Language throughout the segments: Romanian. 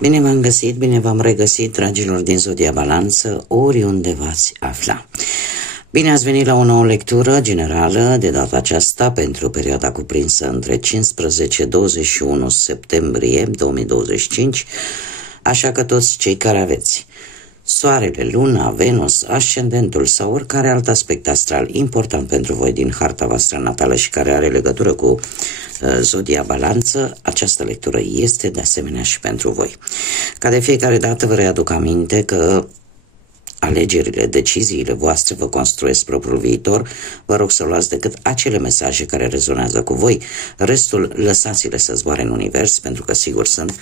Bine v-am găsit, bine v-am regăsit, dragilor din Zodia Balanță, oriunde v-ați afla. Bine ați venit la o nouă lectură generală, de data aceasta pentru perioada cuprinsă între 15-21 septembrie 2025, așa că toți cei care aveți Soarele, Luna, Venus, Ascendentul sau oricare alt aspect astral important pentru voi din harta voastră natală și care are legătură cu Zodia Balanță, această lectură este de asemenea și pentru voi. Ca de fiecare dată vă readuc aminte că alegerile, deciziile voastre vă construiesc propriul viitor. Vă rog să luați decât acele mesaje care rezonează cu voi. Restul lăsați-le să zboare în univers, pentru că sigur sunt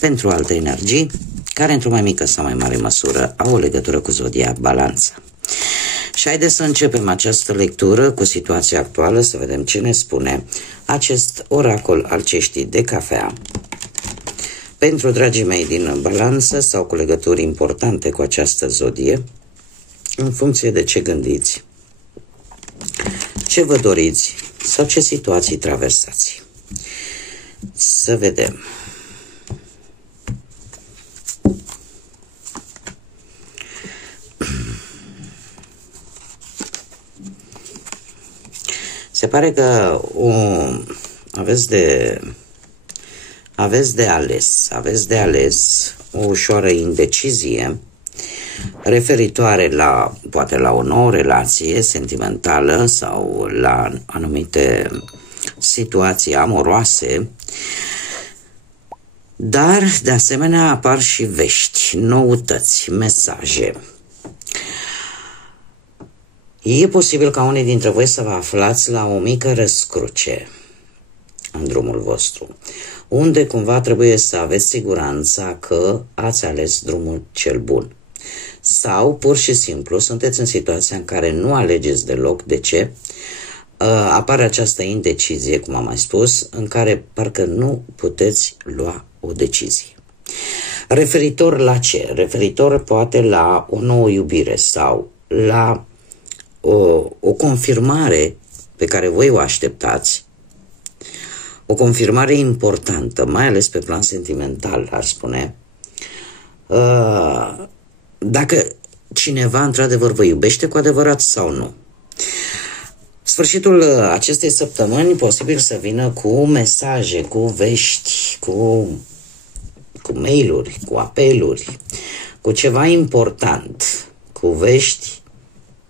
pentru alte energii care într-o mai mică sau mai mare măsură au o legătură cu Zodia Balanță. Și haideți să începem această lectură cu situația actuală, să vedem ce ne spune acest oracol al ceștii de cafea pentru dragii mei din Balanță sau cu legături importante cu această zodie, în funcție de ce gândiți, ce vă doriți sau ce situații traversați. Să vedem. Se pare că aveți de ales o ușoară indecizie referitoare la, poate la o nouă relație sentimentală sau la anumite situații amoroase, dar de asemenea apar și vești, noutăți, mesaje. E posibil ca unii dintre voi să vă aflați la o mică răscruce în drumul vostru, unde cumva trebuie să aveți siguranța că ați ales drumul cel bun. Sau, pur și simplu, sunteți în situația în care nu alegeți deloc. De ce? Apare această indecizie, cum am mai spus, în care parcă nu puteți lua o decizie. Referitor la ce? Referitor poate la o nouă iubire sau la o confirmare pe care voi o așteptați, o confirmare importantă, mai ales pe plan sentimental, ar spune, dacă cineva într-adevăr vă iubește cu adevărat sau nu. Sfârșitul acestei săptămâni posibil să vină cu mesaje, cu vești, cu mail-uri, cu apeluri, cu ceva important, cu vești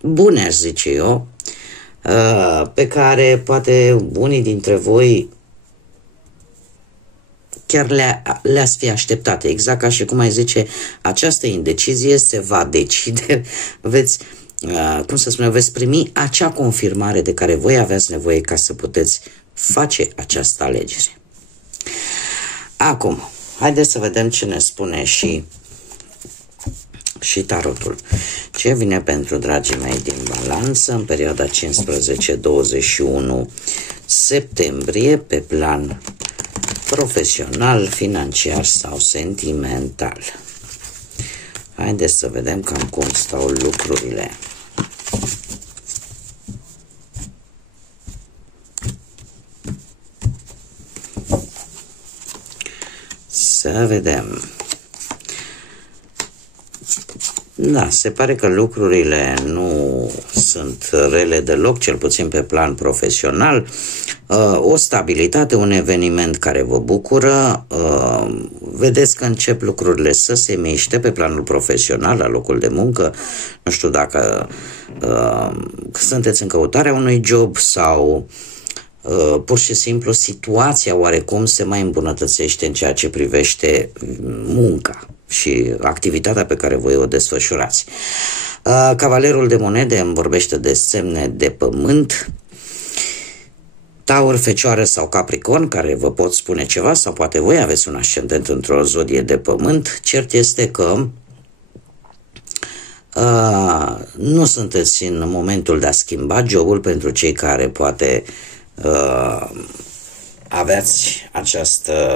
bune, aș zice eu, pe care poate unii dintre voi chiar le-ați fi așteptate. Exact ca și cum ai zice, această indecizie se va decide, veți primi acea confirmare de care voi aveați nevoie ca să puteți face această alegere. Acum, haideți să vedem ce ne spune și tarotul. Ce vine pentru dragii mei din Balanță în perioada 15-21 septembrie pe plan profesional, financiar sau sentimental. Haideți să vedem cam cum stau lucrurile. Să vedem. Da, se pare că lucrurile nu sunt rele deloc, cel puțin pe plan profesional. O stabilitate, un eveniment care vă bucură. Vedeți că încep lucrurile să se miște pe planul profesional, la locul de muncă. Nu știu dacă sunteți în căutarea unui job sau pur și simplu situația oarecum se mai îmbunătățește în ceea ce privește munca și activitatea pe care voi o desfășurați. Cavalerul de monede îmi vorbește de semne de pământ, Taur, Fecioară sau Capricorn, care vă pot spune ceva, sau poate voi aveți un ascendent într-o zodie de pământ. Cert este că nu sunteți în momentul de a schimba jobul pentru cei care poate aveați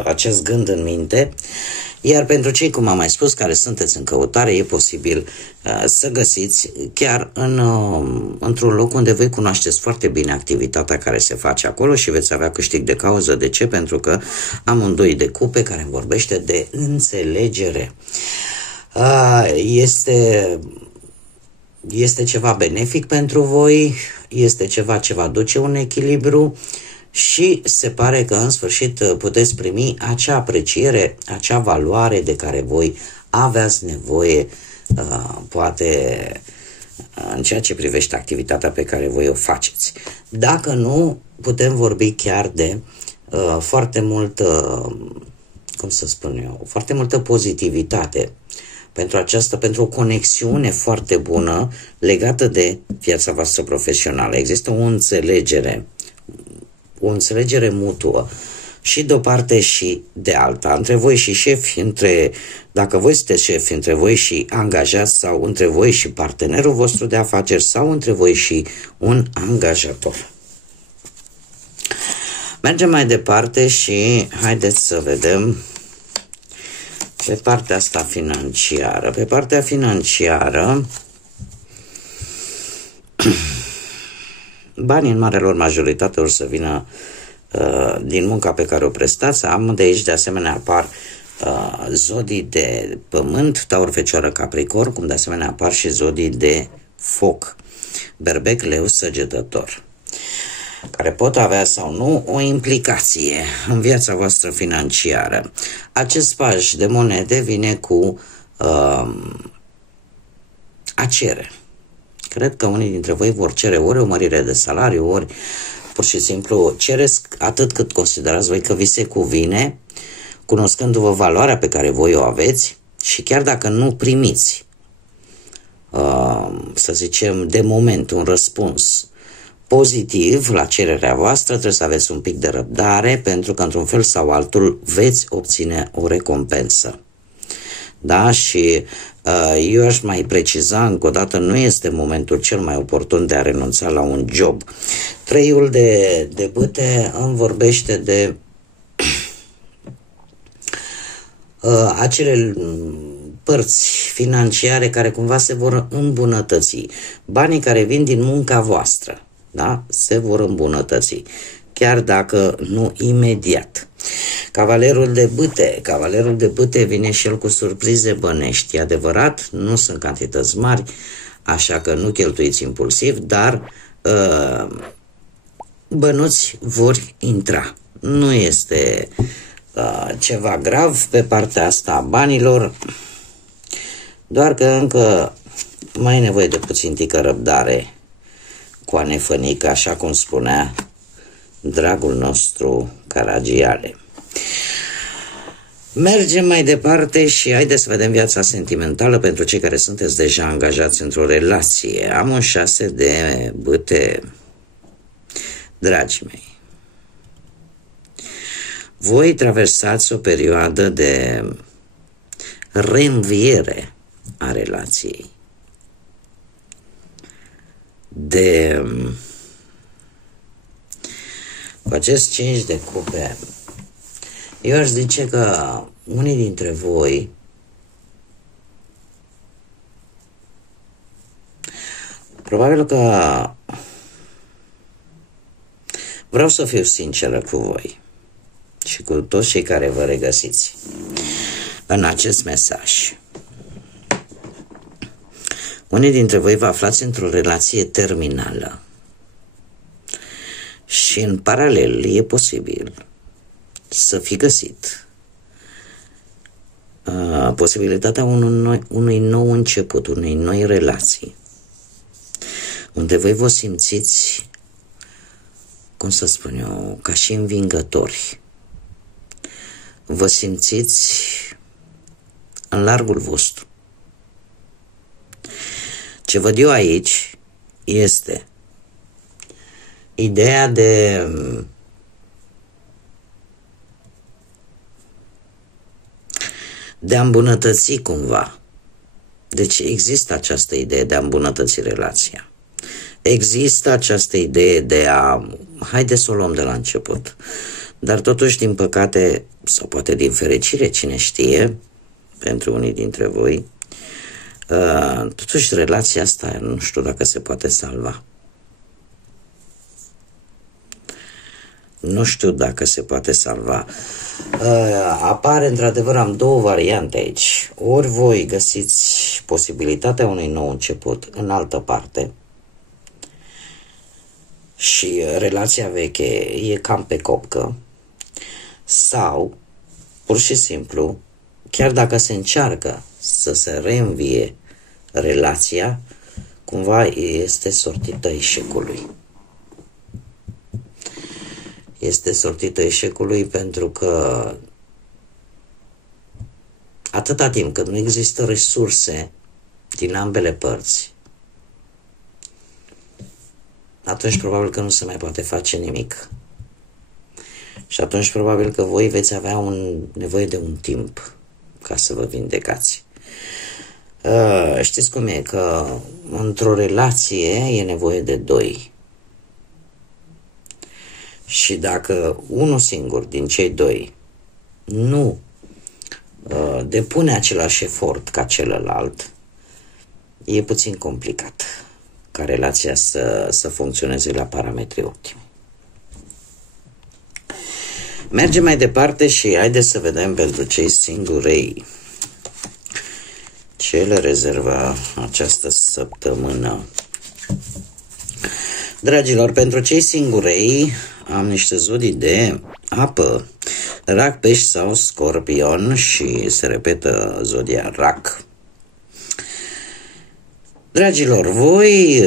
acest gând în minte, Iar pentru cei, cum am mai spus, care sunteți în căutare, e posibil să găsiți chiar într-un loc unde voi cunoașteți foarte bine activitatea care se face acolo și veți avea câștig de cauză. De ce? Pentru că am un 2 de cupe care îmi vorbește de înțelegere. Este ceva benefic pentru voi, este ceva ce va duce un echilibru și se pare că în sfârșit puteți primi acea apreciere, acea valoare de care voi aveați nevoie, poate în ceea ce privește activitatea pe care voi o faceți. Dacă nu, putem vorbi chiar de foarte multă, cum să spun eu, foarte multă pozitivitate pentru o conexiune foarte bună legată de viața voastră profesională. Există o înțelegere mutuă și de o parte și de alta, între voi și șefi, dacă voi sunteți șefi, între voi și angajați sau între voi și partenerul vostru de afaceri sau între voi și un angajator. Mergem mai departe și haideți să vedem pe partea asta financiară. Pe partea financiară, banii în marea lor majoritate or să vină din munca pe care o prestați. Am de aici de asemenea apar zodii de pământ, Taur, Fecioară, Capricorn, cum de asemenea apar și zodii de foc, Berbec, Leu, Săgetător, care pot avea sau nu o implicație în viața voastră financiară. Acest paj de monede vine cu a cere. Cred că unii dintre voi vor cere ori o mărire de salariu, ori pur și simplu cereți atât cât considerați voi că vi se cuvine, cunoscându-vă valoarea pe care voi o aveți și chiar dacă nu primiți, să zicem, de moment un răspuns pozitiv la cererea voastră, trebuie să aveți un pic de răbdare, pentru că într-un fel sau altul veți obține o recompensă. Da? Și eu aș mai preciza încă o dată, nu este momentul cel mai oportun de a renunța la un job. Treiul de bâte îmi vorbește de acele părți financiare care cumva se vor îmbunătăți. Banii care vin din munca voastră, da? Se vor îmbunătăți, chiar dacă nu imediat. Cavalerul de bâte vine și el cu surprize bănești. E adevărat, nu sunt cantități mari, așa că nu cheltuiți impulsiv, dar bănuți vor intra. Nu este ceva grav pe partea asta a banilor, doar că încă mai e nevoie de puțin tică răbdare cu a nefănică, așa cum spunea dragul nostru Caragiale. Mergem mai departe și haideți să vedem viața sentimentală pentru cei care sunteți deja angajați într-o relație. Am un 6 de bâte, dragii mei. Voi traversați o perioadă de reînviere a relației, cu acest 5 de cupe, eu aș zice că unii dintre voi probabil că vreau să fiu sinceră cu voi și cu toți cei care vă regăsiți în acest mesaj. Unii dintre voi vă aflați într-o relație terminală și în paralel e posibil să fi găsit posibilitatea unui nou început, unei noi relații, unde voi vă simțiți, cum să spun eu, ca și învingători. Vă simțiți în largul vostru. Ce văd eu aici este ideea de a îmbunătăți cumva. Deci există această idee de a îmbunătăți relația. Există această idee de haide să o luăm de la început. Dar totuși, din păcate, sau poate din fericire, cine știe, pentru unii dintre voi. Totuși, relația asta nu știu dacă se poate salva. Nu știu dacă se poate salva. Apare, într-adevăr, am două variante aici. Ori voi găsiți posibilitatea unui nou început în altă parte și relația veche e cam pe copcă, sau, pur și simplu, chiar dacă se încearcă să se reînvie relația, cumva este sortită eșecului. Este sortită eșecului pentru că atâta timp cât nu există resurse din ambele părți, atunci probabil că nu se mai poate face nimic. Și atunci probabil că voi veți avea nevoie de un timp ca să vă vindecați. Știți cum e? Că într-o relație e nevoie de doi. Și dacă unul singur din cei doi nu depune același efort ca celălalt, e puțin complicat ca relația să funcționeze la parametri optimi. Mergem mai departe și haideți să vedem pentru cei singurei ce le rezervă această săptămână. Dragilor, pentru cei singurei am niște zodii de apă, Rac, Pești sau Scorpion, și se repetă zodia Rac. Dragilor, voi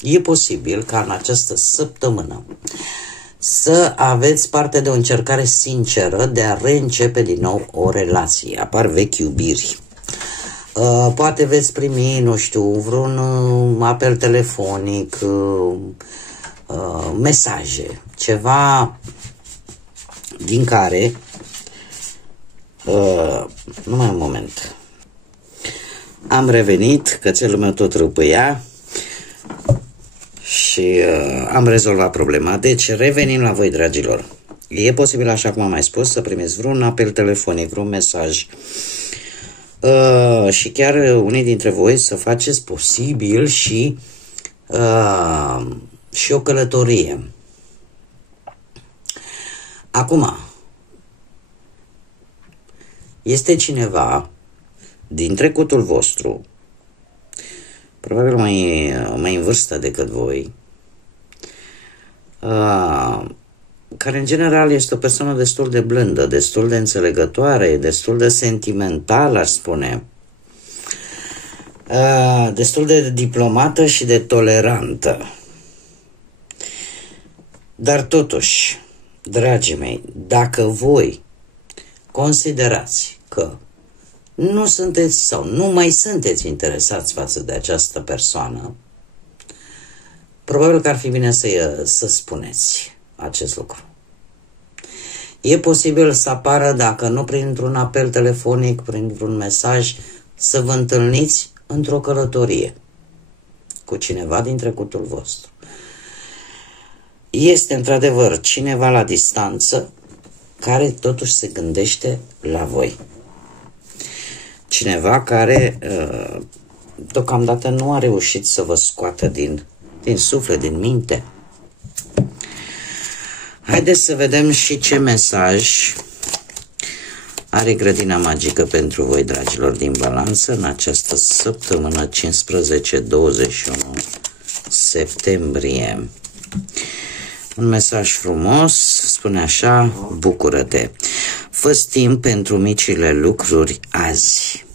e posibil ca în această săptămână să aveți parte de o încercare sinceră de a reîncepe din nou o relație. Apar vechi iubiri. Poate veți primi, nu știu, vreun apel telefonic, mesaje, ceva din care numai un moment, am revenit, cățelul meu tot râpâia și am rezolvat problema. Deci revenim la voi, dragilor. E posibil, așa cum am mai spus, să primiți vreun apel telefonic, vreun mesaj, și chiar unii dintre voi să faceți posibil și o călătorie. Acum, este cineva din trecutul vostru, probabil mai în vârstă decât voi, care în general este o persoană destul de blândă, destul de înțelegătoare, destul de sentimentală, aș spune, destul de diplomată și de tolerantă. Dar totuși, dragii mei, dacă voi considerați că nu sunteți sau nu mai sunteți interesați față de această persoană, probabil că ar fi bine să spuneți acest lucru. E posibil să apară, dacă nu printr-un apel telefonic, printr-un mesaj, să vă întâlniți într-o călătorie cu cineva din trecutul vostru. Este într-adevăr cineva la distanță care totuși se gândește la voi. Cineva care deocamdată nu a reușit să vă scoată din suflet, din minte. Haideți să vedem și ce mesaj are grădina magică pentru voi, dragilor, din Balanță în această săptămână 15-21 septembrie. Un mesaj frumos, spune așa: bucură-te, fă-ți timp pentru micile lucruri azi.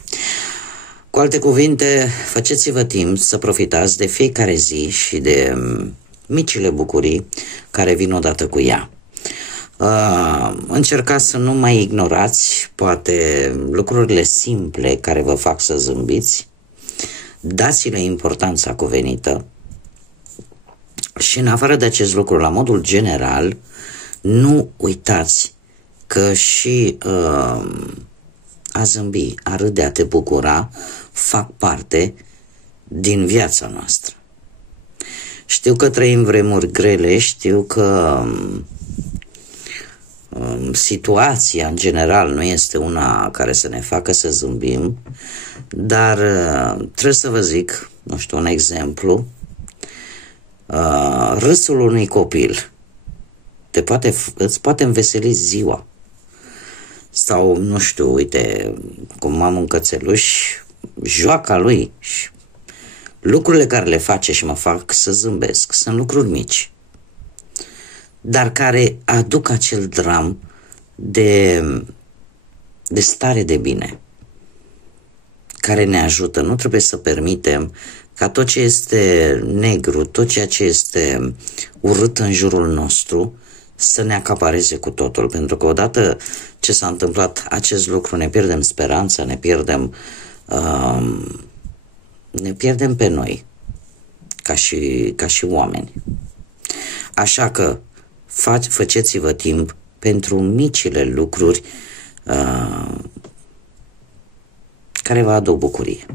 Cu alte cuvinte, faceți-vă timp să profitați de fiecare zi și de micile bucurii care vin odată cu ea. Încercați să nu mai ignorați poate lucrurile simple care vă fac să zâmbiți, dați-le importanța cuvenită și, în afară de acest lucru, la modul general, nu uitați că și a zâmbi, a râde, a te bucura fac parte din viața noastră. Știu că trăim vremuri grele, știu că situația în general nu este una care să ne facă să zâmbim, dar trebuie să vă zic, nu știu, un exemplu. Râsul unui copil îți poate înveseli ziua. Sau, nu știu, uite, cum am un cățeluș, joaca lui și lucrurile care le face și mă fac să zâmbesc sunt lucruri mici, dar care aduc acel dram de stare de bine, care ne ajută. Nu trebuie să permitem ca tot ce este negru, tot ceea ce este urât în jurul nostru să ne acapareze cu totul, pentru că odată ce s-a întâmplat acest lucru, ne pierdem speranța, ne pierdem pe noi ca și oameni. Așa că faceți-vă timp pentru micile lucruri care vă aduc bucurie.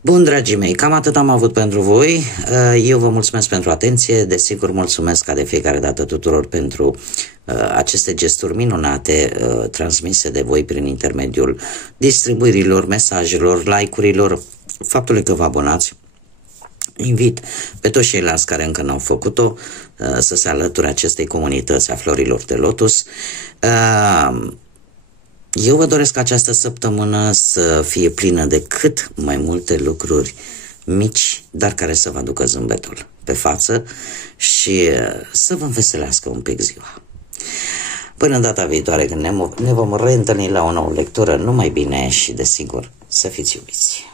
Bun, dragii mei, cam atât am avut pentru voi. Eu vă mulțumesc pentru atenție. Desigur, mulțumesc ca de fiecare dată tuturor pentru aceste gesturi minunate transmise de voi prin intermediul distribuirilor, mesajelor, like-urilor, faptului că vă abonați. Invit pe toți ceilalți care încă n-au făcut-o să se alăture acestei comunități a florilor de lotus. Eu vă doresc această săptămână să fie plină de cât mai multe lucruri mici, dar care să vă aducă zâmbetul pe față și să vă înveselească un pic ziua. Până în data viitoare, când ne vom reîntâlni la o nouă lectură, numai bine și, desigur, să fiți iubiți.